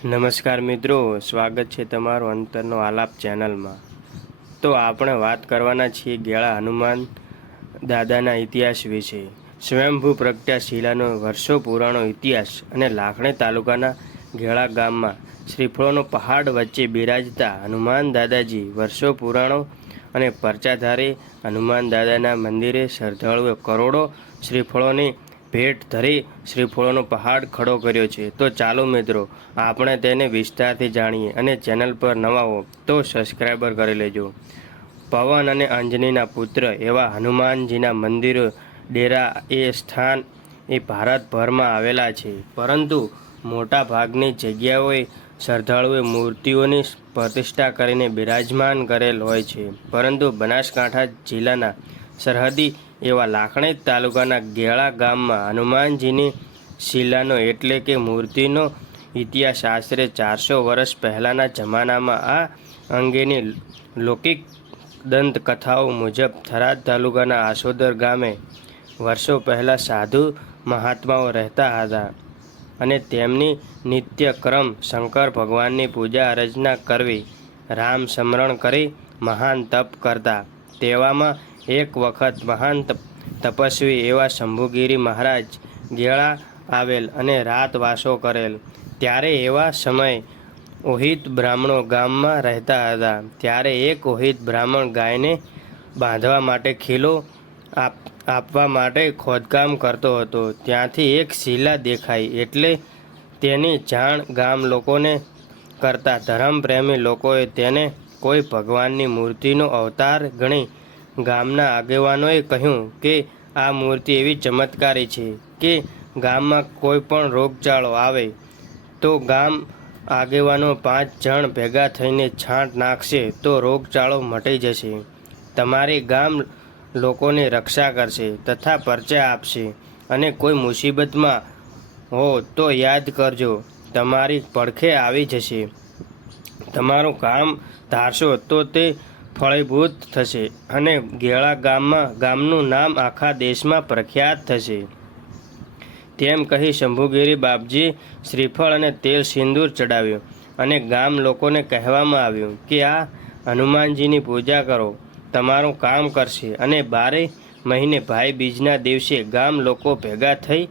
નમસ્કાર મિત્રો, સ્વાગત છે તમારું અંતરનો આલાપ ચેનલમાં। તો આપણે વાત કરવાના છીએ ગેળા હનુમાન દાદાના ઇતિહાસ વિશે। સ્વયંભૂ પ્રગટ્યા શિલાનો વર્ષો પુરાણો ઇતિહાસ અને લાખણી તાલુકાના ગેળા ગામમાં શ્રીફળોનો પહાડ વચ્ચે બિરાજતા હનુમાન દાદાજી વર્ષો પુરાણો અને પરચાધારી હનુમાન દાદાના મંદિરે શ્રદ્ધાળુઓ કરોડો શ્રીફળોની ભેટ ધરી શ્રીફળોનો પહાડ ખડો કર્યો છે। તો ચાલો મિત્રો, આપણે તેને વિસ્તારથી જાણીએ અને ચેનલ પર નવા હો તો સબસ્ક્રાઈબર કરી લેજો। પવન અને અંજનીના પુત્ર એવા હનુમાનજીના મંદિરો ડેરા એ સ્થાન એ ભારતભરમાં આવેલા છે, પરંતુ મોટા ભાગની જગ્યાઓએ શ્રદ્ધાળુએ મૂર્તિઓની પ્રતિષ્ઠા કરીને બિરાજમાન કરેલ હોય છે। પરંતુ બનાસકાંઠા જિલ્લાના સરહદી એવા લાખણી તાલુકાના ગેળા ગામમાં હનુમાનજીની શિલાનો એટલે કે મૂર્તિનો ઇતિહાસ આશરે 400 વર્ષ પહેલાંના જમાનામાં આ અંગેની લૌકિક દંતકથાઓ મુજબ થરાદ તાલુકાના આસોદર ગામે વર્ષો પહેલાં સાધુ મહાત્માઓ રહેતા હતા અને તેમની નિત્યક્રમ શંકર ભગવાનની પૂજા અર્ચના કરવી, રામ સ્મરણ કરી મહાન તપ કરતા। તેવામાં એક વખત મહાન તપસ્વી એવા શંભુગીરી મહારાજ ગેળા આવેલ અને રાત વાસો કરેલ। ત્યારે એવા સમયે ઓહિત બ્રાહ્મણો ગામમાં રહેતા હતા। ત્યારે એક ઓહિત બ્રાહ્મણ ગાયને બાંધવા માટે ખીલો આપવા માટે ખોદકામ કરતો હતો। ત્યાંથી એક શિલા દેખાઈ એટલે તેની જાણ ગામ લોકોને કરતા ધર્મપ્રેમી લોકોએ તેને કોઈ ભગવાનની મૂર્તિનો અવતાર ગણી ગામના આગેવાનોએ કહ્યું કે આ મૂર્તિ એવી ચમત્કારી છે કે ગામમાં કોઈ પણ રોગચાળો આવે તો ગામ આગેવાનો 5 જણ ભેગા થઈને છાંટ નાખશે તો રોગચાળો મટી જશે, તમારી ગામ લોકોની રક્ષા કરશે તથા પરચા આપશે, અને કોઈ મુસીબતમાં હો તો યાદ કરજો, તમારી પડખે આવી જશે, તમારું કામ ધારશો તો તે ફળીભૂત થશે અને ગેળા ગામનું નામ આખા દેશમાં પ્રખ્યાત થશે। તેમ કહી શંભુગીરી બાપજી શ્રીફળ અને તેલ સિંદૂર ચડાવ્યું અને ગામ લોકોને કહેવામાં આવ્યું કે આ હનુમાનજીની પૂજા કરો, તમારું કામ કરશે। અને 12 મહિને ભાઈ બીજના દિવસે ગામ લોકો ભેગા થઈ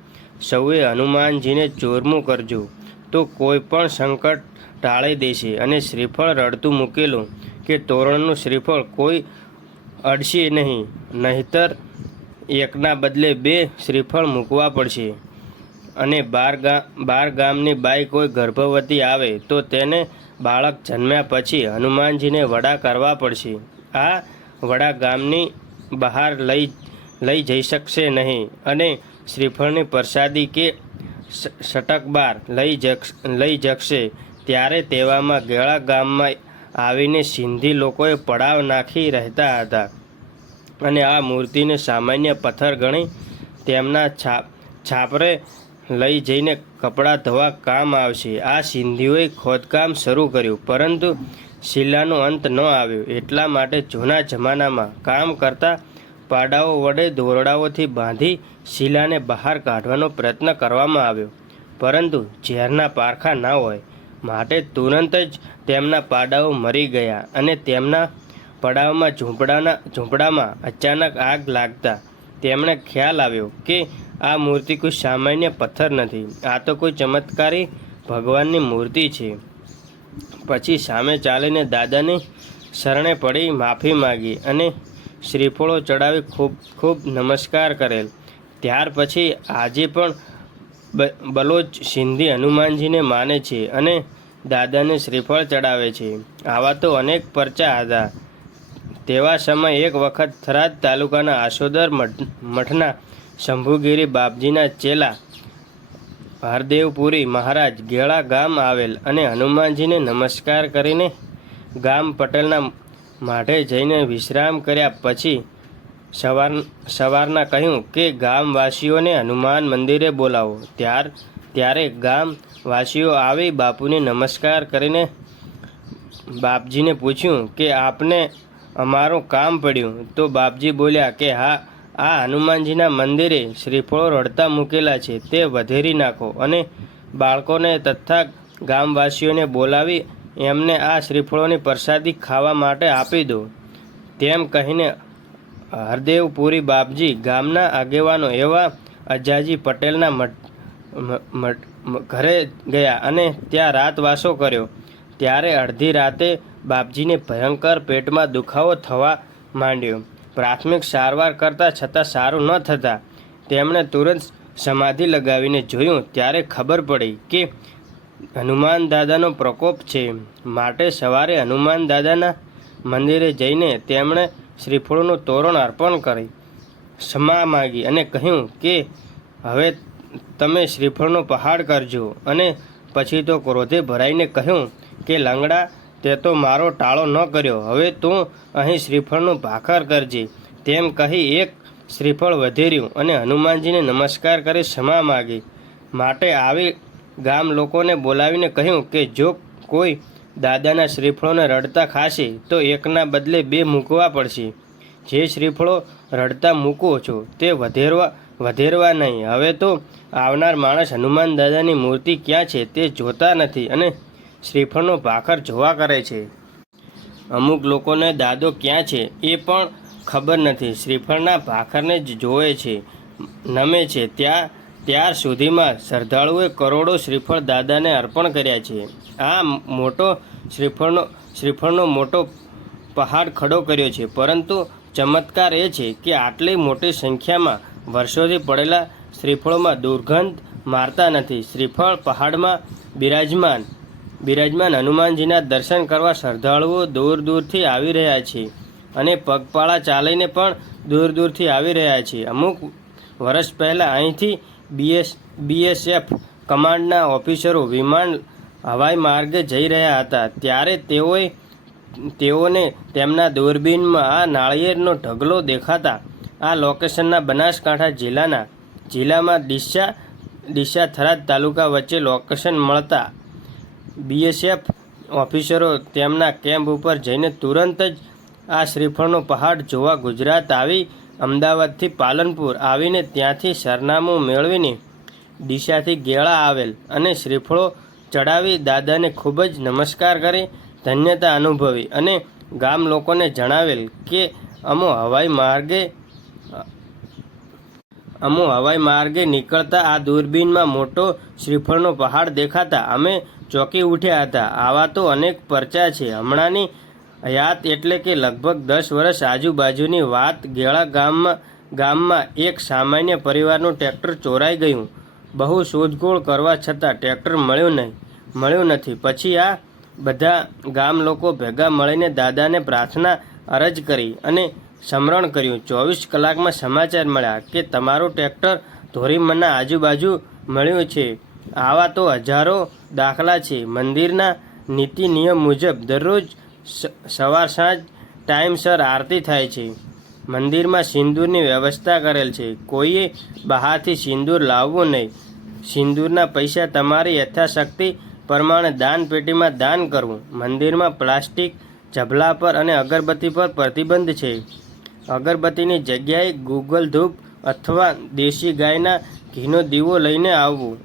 સૌએ હનુમાનજીને ચોરમું કરજો તો કોઈ પણ સંકટ ટાળી દેશે અને શ્રીફળ રડતું મૂકેલું કે તોરણનું શ્રીફળ કોઈ અડશે નહીં, નહીંતર એકના બદલે 2 શ્રીફળ મૂકવા પડશે। અને 12 ગામની બાઈ કોઈ ગર્ભવતી આવે તો તેને બાળક જન્મ્યા પછી હનુમાનજીને વડા કરવા પડશે। આ વડા ગામની બહાર લઈ જઈ શકશે નહીં અને શ્રીફળની પ્રસાદી કે સટકબાર લઈ જશે। ત્યારે તેવામાં ગેળા ગામમાં આવીને સિંધી લોકોએ પડાવ નાખી રહેતા હતા અને આ મૂર્તિને સામાન્ય પથ્થર ગણી તેમના છાપરે લઈ જઈને કપડાં ધોવા કામ આવશે। આ સિંધીઓએ ખોદકામ શરૂ કર્યું, પરંતુ શિલાનો અંત ન આવ્યો, એટલા માટે જૂના જમાનામાં કામ કરતા પાડાઓ વડે દોરડાઓથી બાંધી શિલાને બહાર કાઢવાનો પ્રયત્ન કરવામાં આવ્યો, પરંતુ ઝેરના પારખા ના હોય માટે તુરંત જ તેમના પાડાઓ મરી ગયા અને તેમના પડાવમાં ઝૂંપડામાં અચાનક આગ લાગતા તેમણે ખ્યાલ આવ્યો કે આ મૂર્તિ કોઈ સામાન્ય પથ્થર નથી, આ તો કોઈ ચમત્કારી ભગવાનની મૂર્તિ છે। પછી સામે ચાલીને દાદાની શરણે પડી માફી માગી અને શ્રીફળો ચડાવી ખૂબ નમસ્કાર કરેલ। ત્યાર પછી આજે પણ બલોચ સિંધી હનુમાનજીને માને છે અને દાદાને શ્રીફળ ચડાવે છે। આવા તો અનેક પરચા હતા। તેવા સમય એક વખત થરાદ તાલુકાના આસોદર મઠના શંભુગીરી બાપજીના ચેલા હરદેવપુરી મહારાજ ગેળા ગામ આવેલ અને હનુમાનજીને નમસ્કાર કરીને ગામ પટેલના માઢે જઈને વિશ્રામ કર્યા પછી સવારના કહ્યું કે ગામવાસીઓને હનુમાન મંદિરે બોલાવો। ત્યારે ગામવાસીઓ આવી બાપુને નમસ્કાર કરીને બાપજીને પૂછ્યું કે આપને અમારું કામ પડ્યું? તો બાપજી બોલ્યા કે હા, આ હનુમાનજીના મંદિરે શ્રીફળો રડતા મૂકેલા છે, તે વધેરી નાખો અને બાળકોને તથા ગામવાસીઓને બોલાવી એમને આ શ્રીફળોની પ્રસાદી ખાવા માટે આપી દો. તેમ કહીને હરદેવપુરી બાપજી ગામના આગેવાનો એવા અજાજી પટેલના ઘરે ગયા અને ત્યાં રાતવાસો કર્યો. ત્યારે અડધી રાતે બાપજીને ભયંકર પેટમાં દુખાવો થવા માંડ્યો. પ્રાથમિક સારવાર કરતા છતાં સારું ન થતાં તેમણે તુરંત સમાધિ લગાવીને જોયું. ત્યારે ખબર પડી કે હનુમાન દાદાનો પ્રકોપ છે. માટે સવારે હનુમાન દાદાના મંદિરે જઈને તેમણે શ્રીફળોનું તોરણ અર્પણ કરી ક્ષમા માગી અને કહ્યું કે હવે તમે શ્રીફળનો પહાડ કરજો. અને પછી તો ક્રોધે ભરાઈને કહ્યું કે લંગડા, તે તો મારો ટાળો ન કર્યો, હવે તું અહીં શ્રીફળનું ભાખર કરજે. તેમ કહી એક શ્રીફળ વધેર્યું અને હનુમાનજીને નમસ્કાર કરી ક્ષમા માગી. માટે આવી ગામ લોકોને બોલાવીને કહ્યું કે જો કોઈ દાદાના શ્રીફળોને રડતા ખાશે તો એકના બદલે 2 મૂકવા પડશે. જે શ્રીફળો રડતા મૂકો છો તે વધેરવા નહીં. હવે તો આવનાર માણસ હનુમાન દાદાની મૂર્તિ ક્યાં છે તે જોતા નથી અને શ્રીફળનો ભાખર જોવા કરે છે. અમુક લોકોને દાદો ક્યાં છે એ પણ ખબર નથી, શ્રીફળના ભાખરને જ જોવે છે, નમે છે. ત્યાર સુધીમાં શ્રદ્ધાળુઓએ કરોડો શ્રીફળ દાદાને અર્પણ કર્યા છે. આ મોટો શ્રીફળનો મોટો પહાડ ખડો કર્યો છે. પરંતુ ચમત્કાર એ છે કે આટલી મોટી સંખ્યામાં વર્ષોથી પડેલા શ્રીફળોમાં દુર્ગંધ મારતા નથી. શ્રીફળ પહાડમાં બિરાજમાન હનુમાનજીના દર્શન કરવા શ્રદ્ધાળુઓ દૂર દૂરથી આવી રહ્યા છે અને પગપાળા ચાલીને પણ દૂર દૂરથી આવી રહ્યા છે. અમુક વર્ષ પહેલાં અહીંથી BSF કમાન્ડના ઓફિસરો વિમાન હવાઈ માર્ગે જઈ રહ્યા હતા. ત્યારે તેઓને તેમના દૂરબીનમાં આ નાળિયેરનો ઢગલો દેખાતા આ લોકેશનના બનાસકાંઠા જિલ્લામાં ડીસા થરાદ તાલુકા વચ્ચે લોકેશન મળતા BSF ઓફિસરો તેમના કેમ્પ ઉપર જઈને તુરંત જ આ શ્રીફળનો પહાડ જોવા ગુજરાત આવી અમદાવાદથી પાલનપુર આવીને ત્યાંથી સરનામું મેળવીને ડીસાથી ગેળા આવેલ અને શ્રીફળો ચડાવી દાદાને ખૂબ જ નમસ્કાર કરી ધન્યતા અનુભવી અને ગામ લોકોને જણાવેલ કે અમો હવાઈ માર્ગે નીકળતા આ દૂરબીનમાં મોટો શ્રીફળનો પહાડ દેખાતા અમે ચોંકી ઉઠ્યા હતા. આવા તો અનેક પરચા છે. હમણાંની હયાત એટલે કે લગભગ 10 વર્ષ આજુબાજુની વાત. ગેળા ગામમાં એક સામાન્ય પરિવારનું ટ્રેક્ટર ચોરાઈ ગયું. બહુ શોધખોળ કરવા છતાં ટ્રેક્ટર મળ્યું નથી. પછી આ બધા ગામ લોકો ભેગા મળીને દાદાને પ્રાર્થના અરજ કરી અને સ્મરણ કર્યું. 24 કલાકમાં સમાચાર મળ્યા કે તમારું ટ્રેક્ટર ધોરીમણના આજુબાજુ મળ્યું છે. આવા તો હજારો દાખલા છે. મંદિરના નીતિ નિયમ મુજબ દરરોજ સવાર સાંજ ટાઈમસર આરતી થાય છે. મંદિરમાં સિંદૂરની વ્યવસ્થા કરેલ છે. કોઈએ બહારથી સિંદૂર લાવવું નહીં. સિંદૂરના પૈસા તમારી યથાશક્તિ પ્રમાણે દાન પેટીમાં દાન કરવું. મંદિરમાં પ્લાસ્ટિક ઝભલા પર અને અગરબત્તી પર પ્રતિબંધ છે. અગરબત્તીની જગ્યાએ ગુગલ ધૂપ અથવા દેશી ગાયના ઘીનો દીવો લઈને આવવું.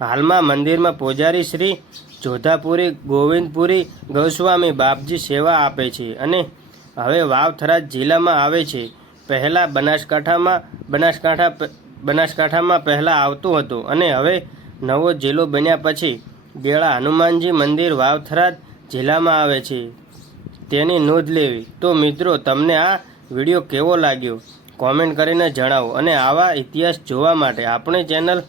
હાલમાં મંદિરમાં પૂજારી શ્રી જોધાપુરી ગોવિંદપુરી ગોસ્વામી બાપજી સેવા આપે છે અને હવે વાવ-થરાદ જિલ્લામાં આવે છે. પહેલાં બનાસકાંઠામાં પહેલાં આવતું હતું અને હવે નવો જિલ્લો બન્યા પછી ગેળા હનુમાનજી મંદિર વાવ-થરાદ જિલ્લામાં આવે છે. તેની નોંધ લેવી. તો મિત્રો, તમને આ વિડીયો કેવો લાગ્યો કોમેન્ટ કરીને જણાવો અને આવા ઇતિહાસ જોવા માટે આપણે ચેનલ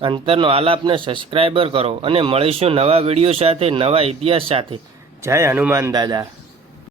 અંતરનો આલાપને સબસ્ક્રાઈબર કરો અને મળીશું નવા વિડીયો સાથે, નવા ઇતિહાસ સાથે. જય હનુમાન દાદા.